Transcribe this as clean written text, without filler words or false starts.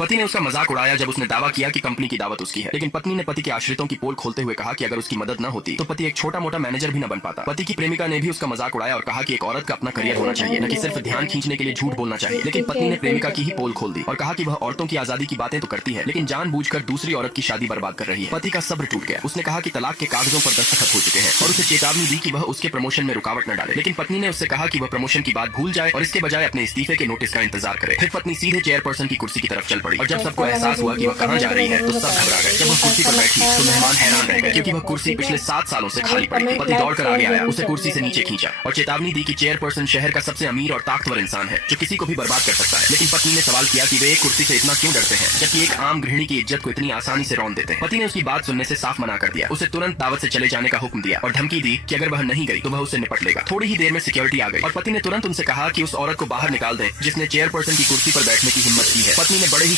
पति ने उसका मजाक उड़ाया जब उसने दावा किया कि कंपनी की दावत उसकी है, लेकिन पत्नी ने पति के आश्रितों की पोल खोलते हुए कहा कि अगर उसकी मदद न होती तो पति एक छोटा मोटा मैनेजर भी न बन पाता। पति की प्रेमिका ने भी उसका मजाक उड़ाया और कहा कि एक औरत का अपना करियर होना चाहिए, न कि सिर्फ ध्यान खींचने के लिए झूठ बोलना चाहिए। लेकिन पत्नी ने प्रेमिका की ही पोल खोल दी और कहा कि वह औरतों की आजादी की बातें तो करती है, लेकिन जानबूझकर दूसरी औरत की शादी बर्बाद कर रही है। पति का सब्र टूट गया। उसने कहा कि तलाक के कागजों पर दस्तखत हो चुके हैं और उसे चेतावनी दी कि वह उसके प्रमोशन में रुकावट न डाले। लेकिन पत्नी ने उससे कहा कि वह प्रमोशन की बात भूल जाए और इसके बजाय अपने इस्तीफे के नोटिस का इंतजार करे। फिर पत्नी सीधे चेयरपर्सन की कुर्सी की तरफ चल पड़ी और जब सबको एहसास हुआ कि वह कहां जा रही है तो सब घबरा गए। जब वह कुर्सी पर बैठी तो मेहमान हैरान रह गए क्योंकि वह कुर्सी पिछले 7 सालों से खाली पड़ी थी। पति दौड़कर आगे आया, उसे कुर्सी से नीचे खींचा और चेतावनी दी कि चेयरपर्सन शहर का सबसे अमीर और ताकतवर इंसान है जो किसी को भी बर्बाद कर सकता है। लेकिन पत्नी ने सवाल किया कि वे एक कुर्सी से इतना क्यों डरते हैं जबकि एक आम गृहिणी की इज्जत को इतनी आसानी से रौंद देते हैं। पति ने उसकी बात सुनने से साफ मना कर दिया, उसे तुरंत दावत से चले जाने का हुक्म दिया और धमकी दी कि अगर वह नहीं गई तो वह उससे निपट लेगा। थोड़ी ही देर में सिक्योरिटी आ गई और पति ने तुरंत उनसे कहा कि उस औरत को बाहर निकाल दें जिसने चेयरपर्सन की कुर्सी पर बैठने की हिम्मत की है। पत्नी ने बड़े ही